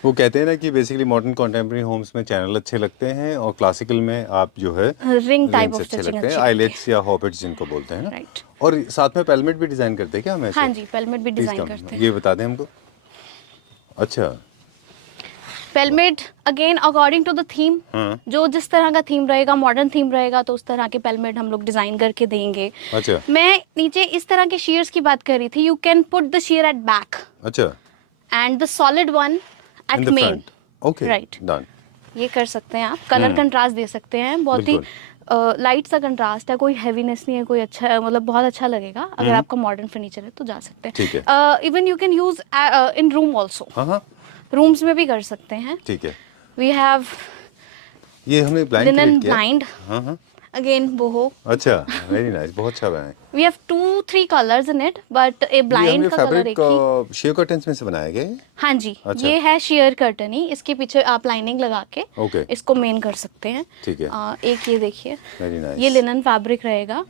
वो कहते हैं ना कि बेसिकली मॉडर्न कंटेम्प्रेरी होम्स में चैनल अच्छे लगते हैं और क्लासिकल में आप जो है रिंग टाइप rings ऑफ अच्छे स्टिचिंग लगते हैं, अच्छी आइलेट्स या हॉबिट्स जिनको बोलते हैं ना. राइट. और साथ में पेलमेट भी डिजाइन करते हैं क्या हम ऐसे? हाँ जी, पेलमेट भी Please डिजाइन come. करते हैं. ये बता दें हमको. अच्छा. Pelmet again according to the theme. जो जिस तरह का थीम रहेगा, मॉडर्न थीम रहेगा, तो उस तरह के पेलमेट हम लोग डिजाइन करके देंगे. अच्छा. मैं नीचे इस तरह के शेयर्स की बात कर रही थी. You can put the sheer at back अच्छा. And the solid one in at the main. Front. Okay. Right. Done. ये कर सकते हैं आप. कलर कंट्रास्ट दे सकते हैं. बहुत ही लाइट सा कंट्रास्ट है, कोई हैवीनेस नहीं है, कोई अच्छा, मतलब बहुत अच्छा लगेगा. अगर आपका मॉडर्न फर्नीचर है तो जा सकते हैं. ठीक है. Even you can use in room also. हाँ हाँ. रूम्स में भी कर सकते हैं. ठीक है. वी हैव ये हमने ब्लाइंड लिनन क्रिएट किया. ब्लाइंड. हाँ हाँ. अगेन बोहो. अच्छा. Very nice. बहुत अच्छा बना है. We have 2-3 colors in it, but a ये blind हमने का कलर एक ही. फैब्रिक शेयर कर्टन्स में से बनाया गया है. हाँ जी. अच्छा. ये है शेयर कर्टन ही. इसके पीछे आप लाइनिंग लगा के Okay. इसको मेन कर सकते हैं. ठीक है. एक ये देखिए. Very nice. ये लिनन फैब्रिक रहेगा.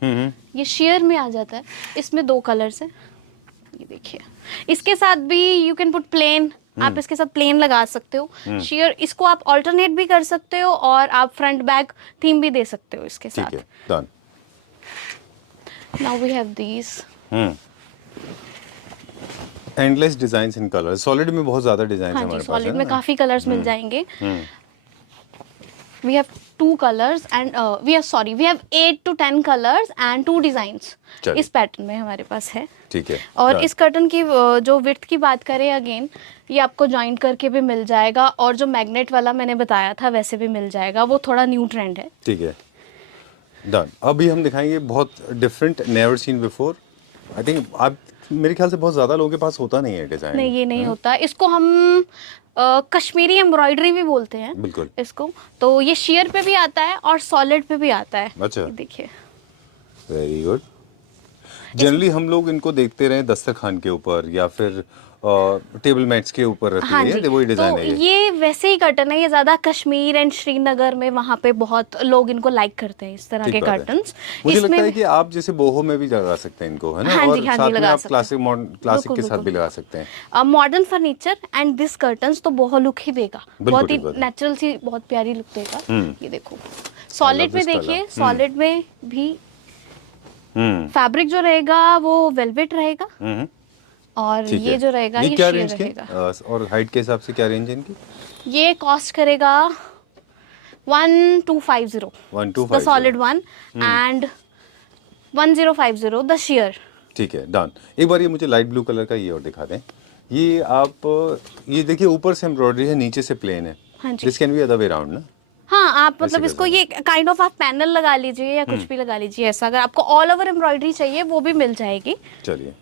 ये शेयर में आ जाता है. इसमें 2 कलर्स हैं. ये देखिए. इसके साथ भी यू कैन पुट प्लेन. आप इसके साथ प्लेन लगा सकते हो. शेयर इसको आप ऑल्टरनेट भी कर सकते हो और आप फ्रंट बैक थीम भी दे सकते हो इसके ठीक साथ. है. Done. Now we have these. Endless designs in colour. Solid में बहुत ज्यादा डिजाइन हाँ हमारे जी, पास है सॉलिड में ना? काफी कलर्स मिल जाएंगे. We have 2 colors and we have 8 to 10 colors and 2 designs. चलिए. इस पैटर्न में हमारे पास है. ठीक है. और done. इस कर्टन की जो विड्थ की बात करें अगेन, ये आपको जॉइंट करके भी मिल जाएगा और जो मैग्नेट वाला मैंने बताया था वैसे भी मिल जाएगा. वो थोड़ा न्यू ट्रेंड है. ठीक है. डन. अभी हम दिखाएंगे बहुत different, never seen before. I think आप मेरे ख्याल से बहुत ज़्यादा लोगों के पास होता नहीं है डिज़ाइन। नहीं, ये नहीं होता। इसको हम कश्मीरी एम्ब्रॉयडरी भी बोलते हैं बिल्कुल। इसको। तो ये शेयर पे भी आता है और सॉलिड पे भी आता है। अच्छा। ये देखिए, वेरी गुड। जनरली हम लोग इनको देखते रहे दस्तरखान के ऊपर या फिर टेबल मैट्स के ऊपर रखते हाँ हैं, जी। वही डिज़ाइन तो है ये। ये वैसे ही कर्टन है, ये ज्यादा कश्मीर एंड श्रीनगर में वहाँ पे बहुत लोग इनको लाइक करते हैं, इस तरह ठीक के बात है। कर्टन्स। मुझे लगता है कि आप जैसे बोहो में भी लगा सकते हैं इनको, है ना? हाँ जी, और हाँ जी, साथ में लगा आप सकते क्लासिक बिल्कुल, के साथ भी बिल्कुल। लगा सकते हैं। Modern furniture and this curtains तो बहुत लुक ही देगा, बहुत ही ठीक बात है। नेचुरल सी, बहुत प्यारी लुक देगा। ये देखो, सॉलिड में this देखिए, colour. सॉलिड में भी फैब्रिक जो रहेगा वो वेलवेट रहेगा, और ठीक ये है। जो रहेगा ये क्या sheer रेंज की रहेगा। और हाइट के हिसाब से क्या रेंज है इनकी? ये कॉस्ट करेगा 1250 1250 the solid one and 1050 the share. ठीक है, डन। एक बार ये मुझे लाइट ब्लू कलर का ये और दिखा दें। ये आप ये देखिए, ऊपर से एम्ब्रॉयडरी है, नीचे से प्लेन है। हाँ जी। This can be other way around ना? हाँ, आप मतलब कर इसको सकते ये काइंड ऑफ आप पैनल लगा लीजिए या कुछ भी लगा लीजिए ऐसा। अगर आपको ऑल ओवर एम्ब्रॉयडरी चाहिए वो भी मिल जाएगी। चलिए।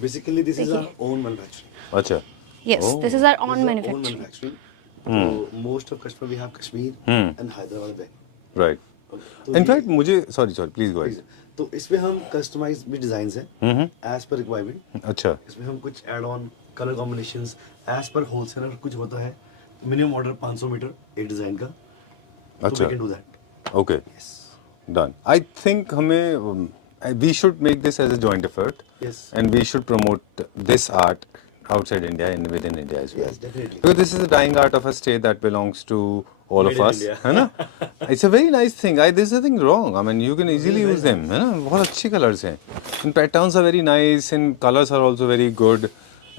Basically, this is our own manufacturing. अच्छा। Yes, this is our This on is our own manufacturing. manufacturing. So most of Kashmir we have Kashmir and Hyderabad back. Right. तो in fact मुझे sorry please go ahead. तो इसमें हम customise भी design हैं as per requirement. अच्छा। इसमें हम कुछ add on colour combinations as per wholesaler कुछ होता है। मिनिमम ऑर्डर 500 मीटर एक डिजाइन का। अच्छा। We can do that. Okay, yes done. I think हमें we should make this as a joint effort. Yes. And we should promote this art outside India and within India as well. Yes, definitely. Because this is a dying art of a state that belongs to all Made of in us, India. है ना? It's a very nice thing. There's nothing wrong. I mean, you can easily use them, है ना? बहुत अच्छे colors हैं. And patterns are very nice and colors are also very good.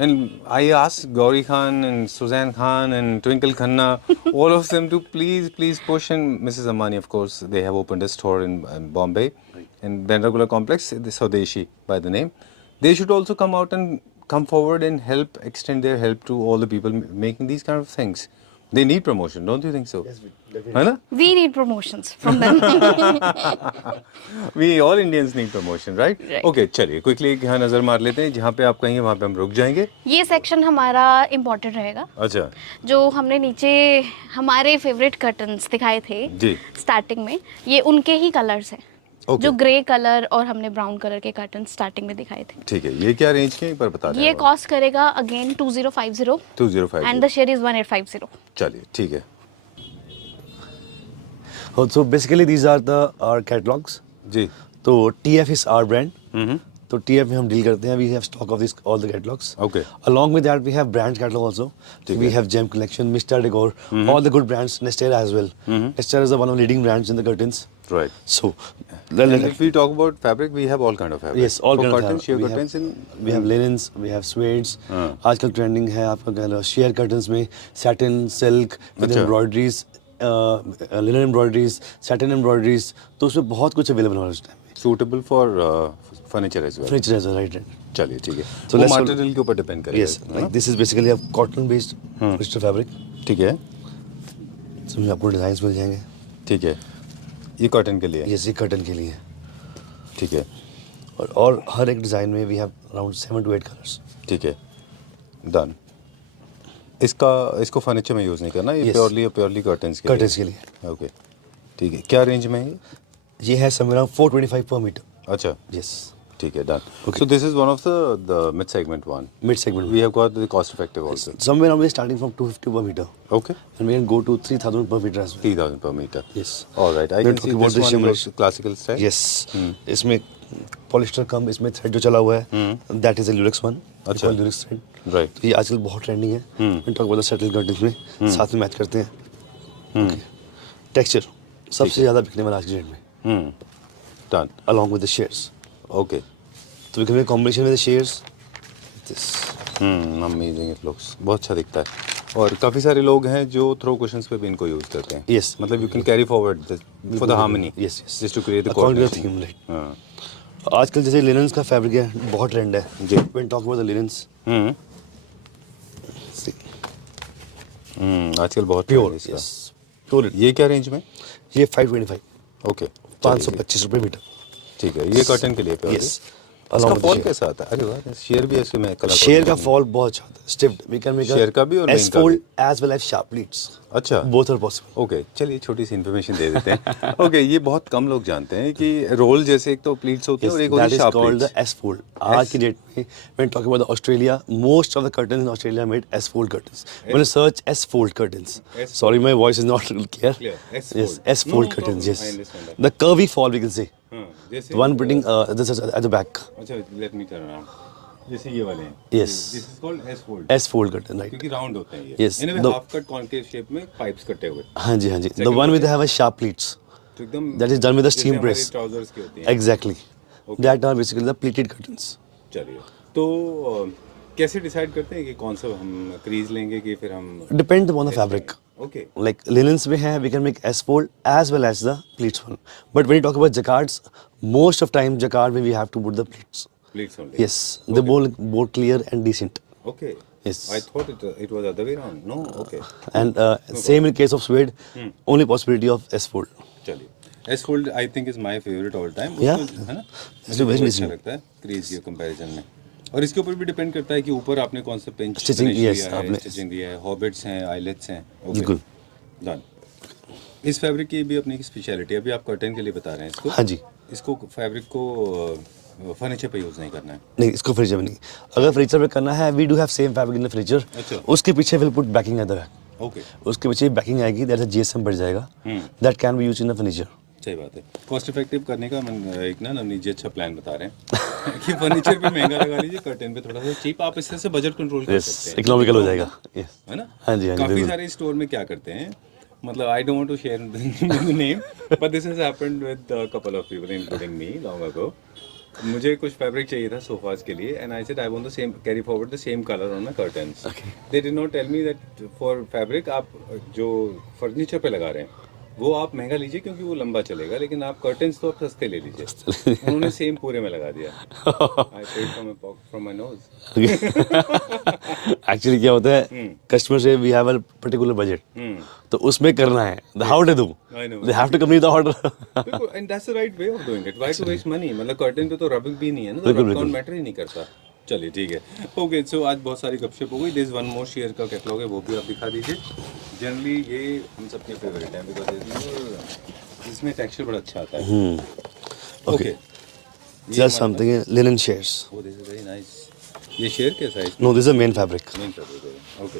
And I asked Gauri Khan and Suzanne Khan and Twinkle Khanna, all of them to please push. And Mrs. Ambani, of course, they have opened a store in Bombay, in Bandra Complex, the Swadeshi by the name. They should also come out and come forward and help, extend their help to all the people making these kind of things. They need promotion, don't you think so? Yes, definitely. है ना? We need promotions from them. We all Indians need promotion, right? Right. Okay, चलिए quickly यहाँ नजर मार लेते हैं। जहाँ पे आप कहेंगे वहाँ पे हम रुक जाएंगे। ये सेक्शन हमारा इम्पोर्टेंट रहेगा। अच्छा। जो हमने नीचे हमारे फेवरेट कर्टन्स दिखाए थे जी। स्टार्टिंग में, ये उनके ही कलर्स हैं। Okay. जो ग्रे कलर और हमने ब्राउन कलर के कर्टन स्टार्टिंग में दिखाए थे। ठीक है, ये क्या रेंज के हैं एक बार बता दें। ये कॉस्ट करेगा again 2050 205 and the share is 1850। चलिए ठीक है So basically these are the our catalogs. जी। तो TF is our brand. तो TF में हम डील करते हैं. We have stock of this all the catalogs. Okay. Along with that we have brand catalog also. ठीक We है। have Gem Collection, Mr. Decor, all the good brands. Nestera as well. Nestera is the one of leading brands in the curtains. Right. So And if we talk about fabric, we have all kind of fabric. yes, all For kind of curtains, sheer fabric. curtains in we have linens, we have suedes. आजकल trending है आपका कह लो share curtains में satin, silk with अच्छा। embroideries, linen embroideries, satin embroideries. तो उसमें बहुत कुछ अवेलेबल है उस टाइम में. suitable for furniture as well. Furniture as well, right? चलिए ठीक है। So वो let's- मटेरियल के ऊपर डिपेंड करेगा। Yes, like this is basically a cotton based polyester fabric. ठीक है इसमें आपको डिजाइन मिल जाएंगे. ठीक है, ये कॉटन के लिए। Yes, ये कर्टन के लिए. ठीक है और हर एक डिजाइन में we have around 7 to 8 colors. ठीक है, डन। इसको फर्नीचर में यूज़ नहीं करना, ये Yes. प्योरली कर्टन्स के Curtains के लिए. ओके ठीक है। क्या रेंज में है ये? ये है somewhere around 425 per meter. अच्छा Yes, ठीक है, done. Okay. So this is one of the mid segment one. mid segment. We have got the cost effective also. Somewhere around we're starting from 250 per meter. Okay. And we can go to 3,000 per meter as well. 3,000 per meter. Yes. All right. I We're can see talking about this the one shimmers. is classical style. Yes. इसमें polyester कम, इसमें thread जो चला हुआ है, that is a lurex one. अच्छा। Lurex thread. Right. तो ये आजकल बहुत ट्रेंडिंग है. In talk about the subtle curtains में साथ में मैच करते हैं. टेक्सचर सबसे ज़्यादा बिकने वाला आज की डेट में, Done. along with the shades. Okay. तो we can make combination with the shades. This. Amazing it looks. बहुत अच्छा दिखता है। और काफ़ी सारे लोग हैं जो थ्रो कुशंस पे भी इनको यूज़ करते हैं। Yes. मतलब you can carry forward for the harmony. Yes, yes. Just to create the According to the coordination. theme, right. हाँ। आजकल जैसे लिनन्स का फैब्रिक है, बहुत ट्रेंड है. जी। When talk about the linens, see, आजकल बहुत pure. trend है इसका। Yes. Pure. ये क्या रेंज में? ये 525. ओके। 525 रुपये मीटर. ठीक है, ये कॉटन के लिए प्योरली। Yes. along इसका with the फॉल shear. कैसा आता है? अरे वाह, शेयर भी ऐसे में कला शेयर का fall बहुत अच्छा होता है, stiffed. We can make share का भी और a main S का भी? fold as well as sharp pleats. अच्छा, Both are possible. ओके, चलिए छोटी सी इन्फॉर्मेशन दे देते हैं। ओके, ये बहुत कम लोग जानते हैं कि रोल जैसे एक तो प्लीट्स होते हैं Yes, और एक होती that है is sharp called the pleats. S fold. आज की डेट में when talking about the Australia, most of the curtains in Australia are made S fold curtains. When you search S fold curtains, S sorry my voice is not clear. Clear, S Yes, fold. S No, fold no curtains. problem, Yes, I understand that. the curvy fall we can say. हाँ, जैसे The one putting this is at the back. अच्छा, let me turn around. जैसे ये वाले हैं। Yes. This is called S fold. S fold curtain, right? क्योंकि round होते हैं ये। Yes, इनमें the- half cut concave shape में पाइप्स कटे हुए। हाँ जी हाँ जी. The Second one one with have a sharp pleats. तो एकदम That is done with the जैसे steam हमारे press. ट्राउजर्स की होती हैं। Exactly. That are basically the pleated curtains. चलिए, तो कैसे डिसाइड करते हैं कि कौन सा हम क्रीज लेंगे कि फिर हम Depends upon the fabric. Okay Like linens में है, we can make S fold as well as the pleats one. But when you talk about jacquards, most of time jacquard में we have to put the pleats. Pleats only. Yes, they more clear and decent. Okay, Yes. I thought it was other way around. No, okay, And same in case of suede, only possibility of S fold. चलिए। S fold I think is my favourite all time. Yeah. है ना, It's मुझे very बहुत अच्छा decent. लगता है crease के comparison में। और इसके ऊपर भी डिपेंड करता है कि ऊपर आपने कौन सा पिंच Stitching, yes, आपने- स्टिचिंग दिया है, हॉबिट्स हैं, आइलेट्स हैं। बिल्कुल। डन। इस फैब्रिक की भी अपनी एक स्पेशलिटी है। अभी आप कर्टन के लिए बता रहे हैं इसको। हाँ जी. इसको फैब्रिक को फर्नीचर पे यूज नहीं करना है। नहीं, इसको फर्नीचर में नहीं. अगर फर्नीचर में करना है, we do have same fabric in the furniture. अच्छा। उसके पीछे we'll put backing at the back. Okay, उसके पीछे बैकिंग आएगी, दैट इज GSM बढ़ जाएगा. That can be used in the furniture. सही बात है। कॉस्ट इफेक्टिव करने का एक ना नवनीत जी अच्छा प्लान बता रहे हैं कि फर्नीचर पे महंगा लगा लीजिए, कर्टन पे थोड़ा सा चीप। आप इस तरह से बजट कंट्रोल कर Yes, सकते हैं। इकोनॉमिकल हो जाएगा. Yes. है ना? हाँ जी, हाँ जी, काफी बिल्कुल. सारे स्टोर में क्या करते हैं, मतलब I don't want to share the name, but this has happened with a couple of people including me long ago. मुझे कुछ फैब्रिक चाहिए था सोफाज के लिए and I said I want the same carry forward the same colour on my curtains. They did not tell me that for fabric आप जो furniture पे लगा रहे हैं वो आप महंगा लीजिए क्योंकि वो लंबा चलेगा, लेकिन आप कर्टन्स तो आप सस्ते ले लीजिए। उन्होंने सेम पूरे में लगा दिया। I paid from my nose. Actually क्या होता है, कस्टमर से we have a particular budget, तो उसमें करना है. How to do, I know. They have to complete the order. And that's the right way of doing it. Why to waste money? मतलब curtain पे तो रबिंग भी नहीं है ना, तो बिल्कुल, रब बिल्कुल. काउंट मैटर ही नहीं करता। चलिए ठीक है, ओके। सो आज बहुत सारी गपशप हो गई। दिस वन मोर शेयर का कैटलॉग है, वो भी आप दिखा दीजिए। जनरली ये हम सबके फेवरेट है बिकॉज इसमें टेक्सचर बड़ा अच्छा आता है। Okay, just something linen sheers. Oh this is very nice. ये शेयर कैसा है? No, this is main fabric. Main fabric है। ओके,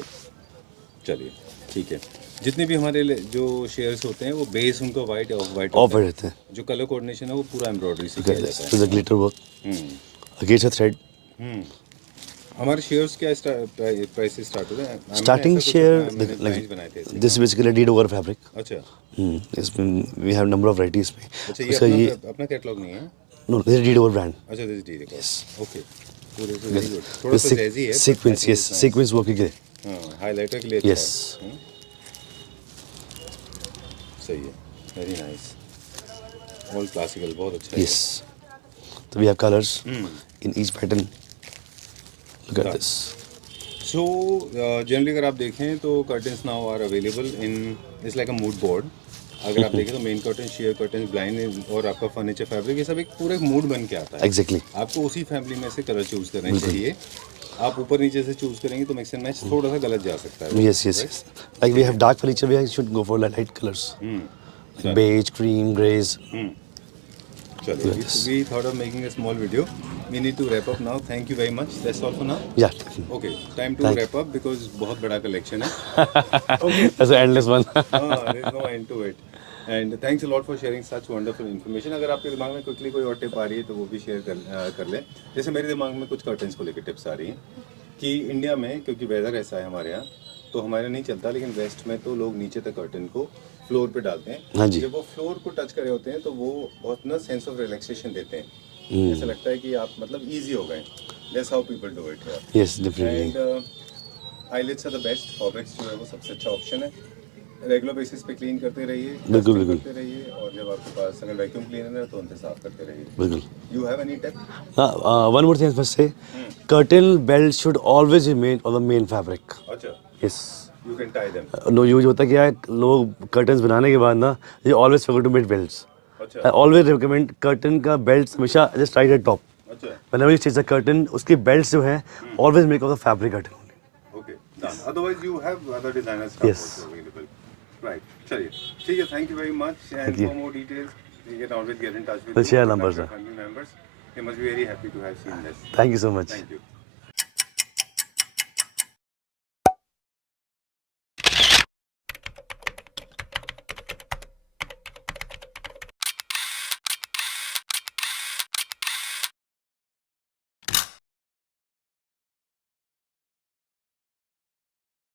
चलिए ठीक है। जितने भी हमारे जो शेयर्स होते हैं वो बेस उनका वाइट ऑफ वाइट ऑफ रहते हैं. जो कलर कोऑर्डिनेशन है वो पूरा एम्ब्रॉयडरी से किया जाता है। This is glitter work against a thread. हमारे शेयर्स क्या प्राइस से स्टार्ट होते हैं? स्टार्टिंग शेयर बनाए थे इसके। This basically deed over fabric. अच्छा इसमें we have number of varieties में. अच्छा, उसका ये ये अपना कैटलॉग नहीं है? No, this deed over brand. अच्छा, दिस डी रिकॉर्ड। ओके, पूरे से वेरी गुड। थोड़ा सा जैजी है, सीक्वेंस. यस, सीक्वेंस वर्क के. हां, हाइलाइटर के लिए अच्छा Yes. है। सही है, वेरी नाइस। ऑल क्लासिकल, बहुत अच्छा है। Yes. So we have colors in each pattern. Look at this. So generally अगर आप देखें तो curtains now are available in it's like a mood board. अगर आप देखें तो main curtain, sheer curtain, blind और आपका फर्नीचर फैब्रिक, ये सब एक पूरा मूड बन के आता है। Exactly. आपको उसी फैमिली में से कलर चूज करना चाहिए। आप ऊपर नीचे से चूज करेंगे तो मिक्स एंड मैच थोड़ा सा गलत जा सकता है। Yes, yes, yes. Like we have dark furniture, we should go for light colors. Like beige, cream, greys. चलिए, we thought of making a small video. We need to wrap up now. Thank you very much. That's all for now. Yeah. Okay, time to wrap up because बहुत बड़ा collection है। That's an endless one. There's no end to it. And thanks a lot for sharing such wonderful information. अगर आपके दिमाग में quickly कोई और tip आ रही है तो वो भी शेयर कर लें। जैसे मेरे दिमाग में कुछ कर्टन्स को लेकर टिप्स आ रही हैं कि इंडिया में क्योंकि वेदर ऐसा है हमारे यहाँ, तो हमारे यहाँ नहीं चलता, लेकिन वेस्ट में तो लोग नीचे तक कर्टन को फ्लोर पे डालते हैं। हाँ जी. जब वो फ्लोर को टच करे होते हैं तो वो बहुत ना सेंस ऑफ रिलैक्सेशन देते हैं। ऐसा लगता है कि आप मतलब ईजी हो गए। That's how people do it here. Yes, definitely. And eyelets are the best. Fabrics जो है वो सबसे अच्छा ऑप्शन है। रेगुलर बेसिस पे क्लीन करते रहिए, बिल्कुल, dusting बिल्कुल. करते रहिए, और जब आपके पास अगर वैक्यूम क्लीनर है तो उनसे साफ करते रहिए। बिल्कुल. You have any tip? One more thing I must say. Curtain belts should always remain on the main fabric. अच्छा, Yes. you can tie them. No, use होता क्या है, लोग कर्टन्स बनाने के बाद ना ये always forget to make belts. अच्छा, आई ऑलवेज रिकमेंड कर्टन का बेल्ट हमेशा जस्ट राइट एट टॉप. अच्छा whenever you stitch the curtain, उसकी belts जो हैं always make of the fabric curtain only. Okay, done. Otherwise, you have other designer stuff Yes. also available. Right. चलिए, ठीक है. Thank you very much. And Thank you. for more details, you can always get in touch with We'll you. share Contact numbers, your sir. family members. They must be very happy to have seen this. Thank you so much. Thank you.